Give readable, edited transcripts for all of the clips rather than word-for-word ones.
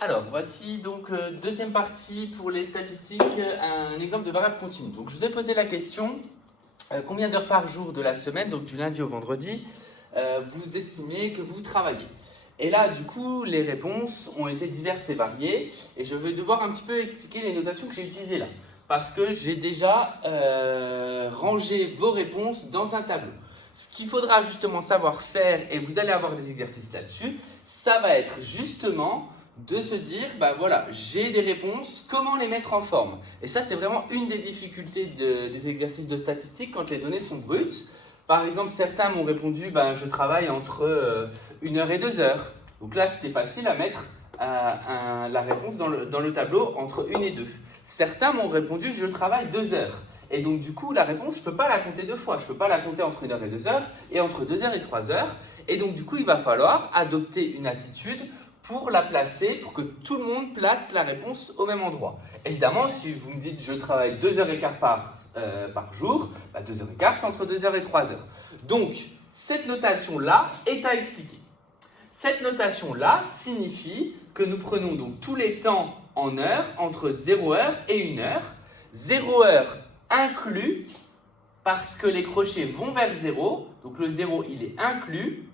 Alors, voici donc deuxième partie pour les statistiques, un exemple de variable continue. Donc, je vous ai posé la question, combien d'heures par jour de la semaine, donc du lundi au vendredi, vous estimez que vous travaillez? Et là, du coup, les réponses ont été diverses et variées, et je vais devoir un petit peu expliquer les notations que j'ai utilisées là, parce que j'ai déjà rangé vos réponses dans un tableau. Ce qu'il faudra justement savoir faire, et vous allez avoir des exercices là-dessus, ça va être justement de se dire, bah voilà, j'ai des réponses, comment les mettre en forme? Et ça, c'est vraiment une des difficultés des exercices de statistique quand les données sont brutes. Par exemple, certains m'ont répondu, bah, je travaille entre 1 heure et 2 heures. Donc là, c'était facile à mettre la réponse dans le tableau entre 1 et 2. Certains m'ont répondu, je travaille 2 heures. Et donc, du coup, la réponse, je ne peux pas la compter deux fois. Je ne peux pas la compter entre 1 heure et 2 heures et entre 2 heures et 3 heures. Et donc, du coup, il va falloir adopter une attitude pour la placer, pour que tout le monde place la réponse au même endroit. Évidemment, si vous me dites je travaille 2h15 par jour, bah 2h15 c'est entre 2 heures et 3 heures. Donc, cette notation-là est à expliquer. Cette notation-là signifie que nous prenons donc tous les temps en heures entre 0 heure et 1 heure. 0 heure inclus parce que les crochets vont vers 0, donc le 0 il est inclus.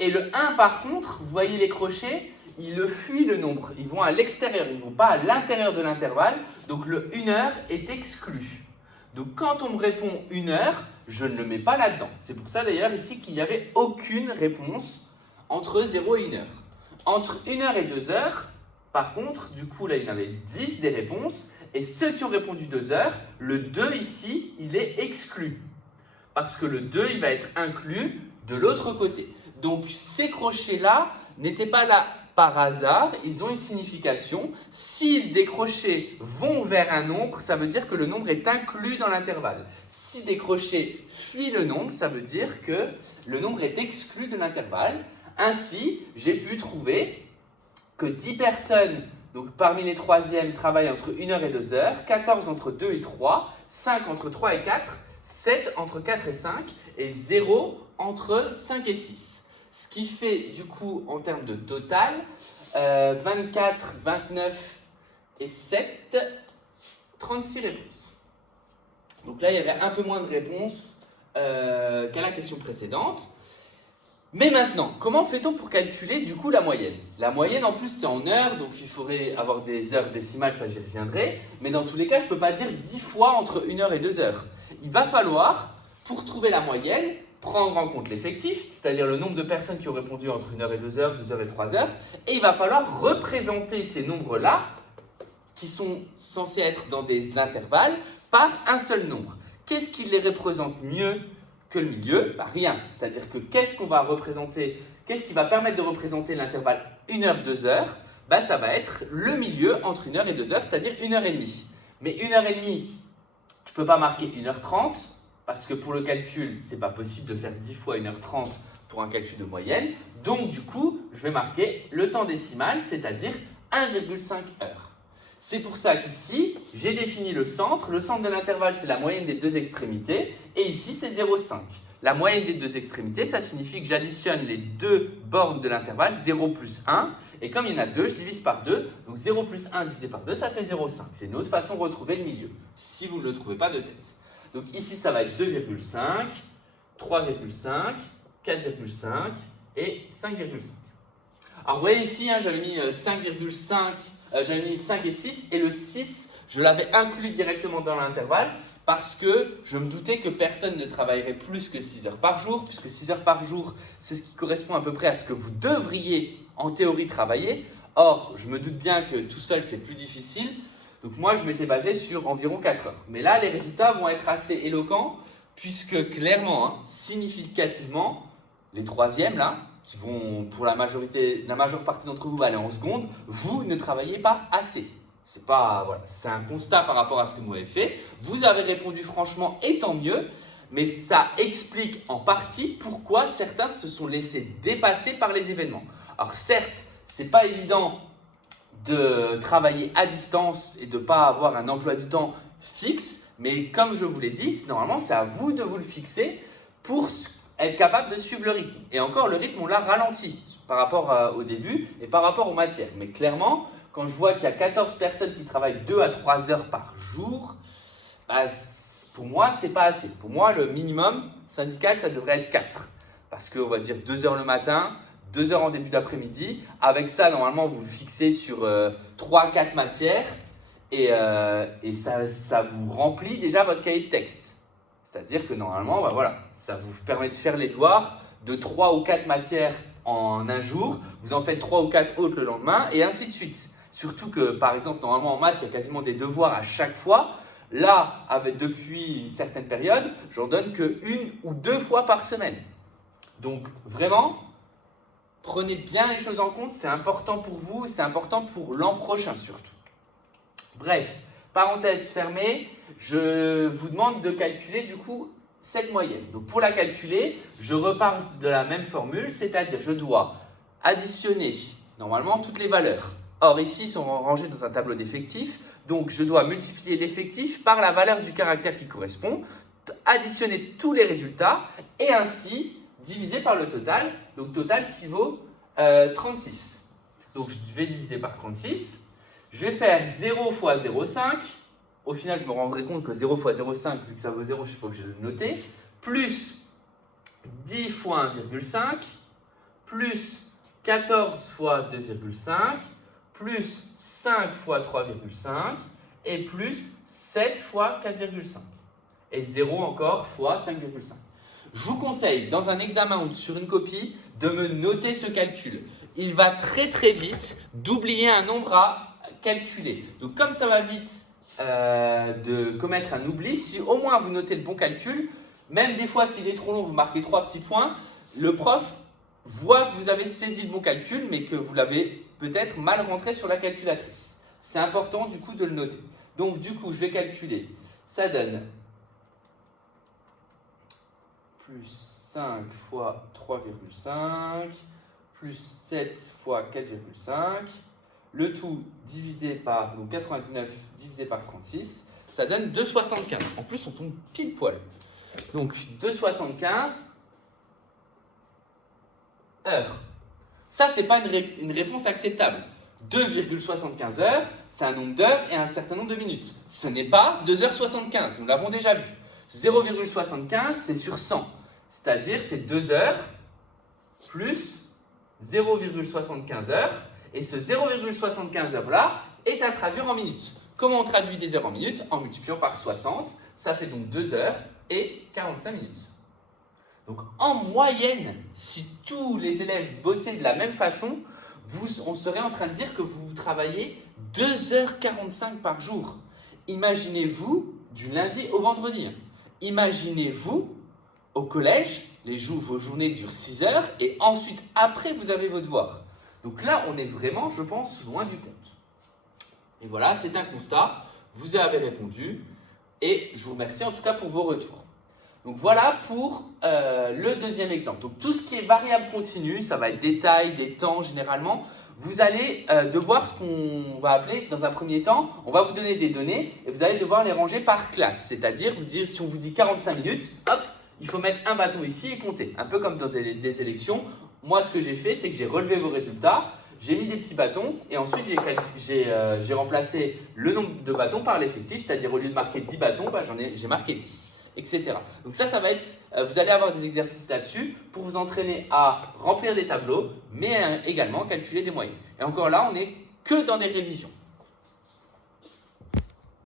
Et le 1 par contre, vous voyez les crochets, ils fuient le nombre, ils vont à l'extérieur, ils ne vont pas à l'intérieur de l'intervalle, donc le 1 heure est exclu. Donc quand on me répond 1 heure, je ne le mets pas là-dedans. C'est pour ça d'ailleurs ici qu'il n'y avait aucune réponse entre 0 et 1 heure. Entre 1 heure et 2 heures, par contre, du coup là il y en avait 10 des réponses, et ceux qui ont répondu 2 heures, le 2 ici, il est exclu. Parce que le 2, il va être inclus de l'autre côté. Donc ces crochets-là n'étaient pas là par hasard, ils ont une signification. Si des crochets vont vers un nombre, ça veut dire que le nombre est inclus dans l'intervalle. Si des crochets fuient le nombre, ça veut dire que le nombre est exclu de l'intervalle. Ainsi, j'ai pu trouver que 10 personnes, donc parmi les troisièmes, travaillent entre 1 heure et 2 heures, 14 entre 2 et 3, 5 entre 3 et 4, 7 entre 4 et 5 et 0 entre 5 et 6. Ce qui fait du coup en termes de total 24, 29 et 7, 36 réponses. Donc là il y avait un peu moins de réponses qu'à la question précédente. Mais maintenant, comment fait-on pour calculer du coup la moyenne? La moyenne en plus c'est en heures, donc il faudrait avoir des heures décimales, ça j'y reviendrai. Mais dans tous les cas, je ne peux pas dire 10 fois entre 1 heure et 2 heures. Il va falloir, pour trouver la moyenne, prendre en compte l'effectif, c'est-à-dire le nombre de personnes qui ont répondu entre 1 heure et 2 heures, 2 heures et 3 heures. Et il va falloir représenter ces nombres-là, qui sont censés être dans des intervalles, par un seul nombre. Qu'est-ce qui les représente mieux que le milieu? Bah, rien. C'est-à-dire que qu'est-ce qu'on va représenter, qu'est-ce qui va permettre de représenter l'intervalle 1 heure, 2 heures? Bah, ça va être le milieu entre 1 heure et 2 heures, c'est-à-dire 1 heure et demie. Mais 1 heure et demie, je ne peux pas marquer 1h30 parce que pour le calcul, ce n'est pas possible de faire 10 fois 1h30 pour un calcul de moyenne. Donc du coup, je vais marquer le temps décimal, c'est-à-dire 1,5 heures. C'est pour ça qu'ici, j'ai défini le centre. Le centre de l'intervalle, c'est la moyenne des deux extrémités. Et ici, c'est 0,5. La moyenne des deux extrémités, ça signifie que j'additionne les deux bornes de l'intervalle, 0 plus 1. Et comme il y en a deux, je divise par 2. Donc 0 plus 1 divisé par 2, ça fait 0,5. C'est une autre façon de retrouver le milieu, si vous ne le trouvez pas de tête. Donc ici, ça va être 2,5, 3,5, 4,5 et 5,5. Alors vous voyez ici, hein, j'avais mis 5,5, j'avais mis 5 et 6. Et le 6, je l'avais inclus directement dans l'intervalle parce que je me doutais que personne ne travaillerait plus que 6 heures par jour, puisque 6 heures par jour, c'est ce qui correspond à peu près à ce que vous devriez en théorie travailler. Or, je me doute bien que tout seul, c'est plus difficile. Donc moi, je m'étais basé sur environ 4 heures. Mais là, les résultats vont être assez éloquents, puisque clairement, hein, significativement, les troisièmes, là, qui vont, pour la majeure partie d'entre vous, aller en seconde, vous ne travaillez pas assez. C'est pas, voilà, c'est un constat par rapport à ce que vous avez fait. Vous avez répondu franchement, et tant mieux, mais ça explique en partie pourquoi certains se sont laissés dépasser par les événements. Alors certes, c'est pas évident de travailler à distance et de ne pas avoir un emploi du temps fixe, mais comme je vous l'ai dit, normalement c'est à vous de vous le fixer pour être capable de suivre le rythme. Et encore, le rythme, on l'a ralenti. par rapport au début et par rapport aux matières. Mais clairement, quand je vois qu'il y a 14 personnes qui travaillent 2 à 3 heures par jour, bah, pour moi, ce n'est pas assez. Pour moi, le minimum syndical, ça devrait être 4. Parce qu'on va dire 2 heures le matin, 2 heures en début d'après-midi. Avec ça, normalement, vous vous fixez sur 3-4 matières et ça vous remplit déjà votre cahier de texte. C'est-à-dire que normalement, bah voilà, ça vous permet de faire les devoirs de 3 ou 4 matières en un jour. Vous en faites 3 ou 4 autres le lendemain et ainsi de suite. Surtout que, par exemple, normalement en maths, il y a quasiment des devoirs à chaque fois. Là, depuis une certaine période, j'en donne que 1 ou 2 fois par semaine. Donc, vraiment, prenez bien les choses en compte. C'est important pour vous, c'est important pour l'an prochain surtout. Bref, parenthèse fermée, je vous demande de calculer du coup cette moyenne. Donc, pour la calculer, je repars de la même formule, c'est-à-dire je dois additionner normalement toutes les valeurs. Or, ici, ils sont rangés dans un tableau d'effectifs. Donc, je dois multiplier l'effectif par la valeur du caractère qui correspond, additionner tous les résultats et ainsi diviser par le total. Donc, total qui vaut 36. Donc, je vais diviser par 36. Je vais faire 0 fois 0,5. Au final, je me rendrai compte que 0 fois 0,5, vu que ça vaut 0, je ne suis pas obligé de le noter. Plus 10 fois 1,5. Plus 14 fois 2,5. Plus 5 fois 3,5 et plus 7 fois 4,5 et 0 encore fois 5,5. Je vous conseille dans un examen ou sur une copie de me noter ce calcul. Il va très très vite d'oublier un nombre à calculer. Donc comme ça va vite de commettre un oubli, si au moins vous notez le bon calcul, même des fois s'il est trop long, vous marquez 3 petits points, le prof voit que vous avez saisi le bon calcul mais que vous l'avez peut-être mal rentré sur la calculatrice. C'est important du coup de le noter. Donc du coup, je vais calculer. Ça donne plus 5 fois 3,5 plus 7 fois 4,5. Le tout divisé par donc 99 divisé par 36, ça donne 2,75. En plus, on tombe pile poil. Donc 2,75 heures. Ça, ce n'est pas une réponse acceptable. 2,75 heures, c'est un nombre d'heures et un certain nombre de minutes. Ce n'est pas 2h75, nous l'avons déjà vu. 0,75, c'est sur 100. C'est-à-dire, c'est 2 heures plus 0,75 heures. Et ce 0,75 heures-là est à traduire en minutes. Comment on traduit des heures en minutes? En multipliant par 60. Ça fait donc 2 heures et 45 minutes. Donc, en moyenne, si tous les élèves bossaient de la même façon, on serait en train de dire que vous travaillez 2h45 par jour. Imaginez-vous du lundi au vendredi. Imaginez-vous au collège, vos journées durent 6 heures et ensuite, après, vous avez vos devoirs. Donc là, on est vraiment, je pense, loin du compte. Et voilà, c'est un constat. Vous y avez répondu et je vous remercie en tout cas pour vos retours. Donc voilà pour le deuxième exemple. Donc tout ce qui est variable continue, ça va être des tailles, des temps généralement. Vous allez devoir ce qu'on va appeler dans un premier temps, on va vous donner des données et vous allez devoir les ranger par classe. C'est-à-dire, si on vous dit 45 minutes, hop, il faut mettre un bâton ici et compter. Un peu comme dans des élections. Moi, ce que j'ai fait, c'est que j'ai relevé vos résultats, j'ai mis des petits bâtons et ensuite j'ai remplacé le nombre de bâtons par l'effectif. C'est-à-dire, au lieu de marquer 10 bâtons, bah, j'ai marqué 10. Etc. Donc ça va être, vous allez avoir des exercices là-dessus pour vous entraîner à remplir des tableaux, mais également calculer des moyennes. Et encore là, on n'est que dans des révisions.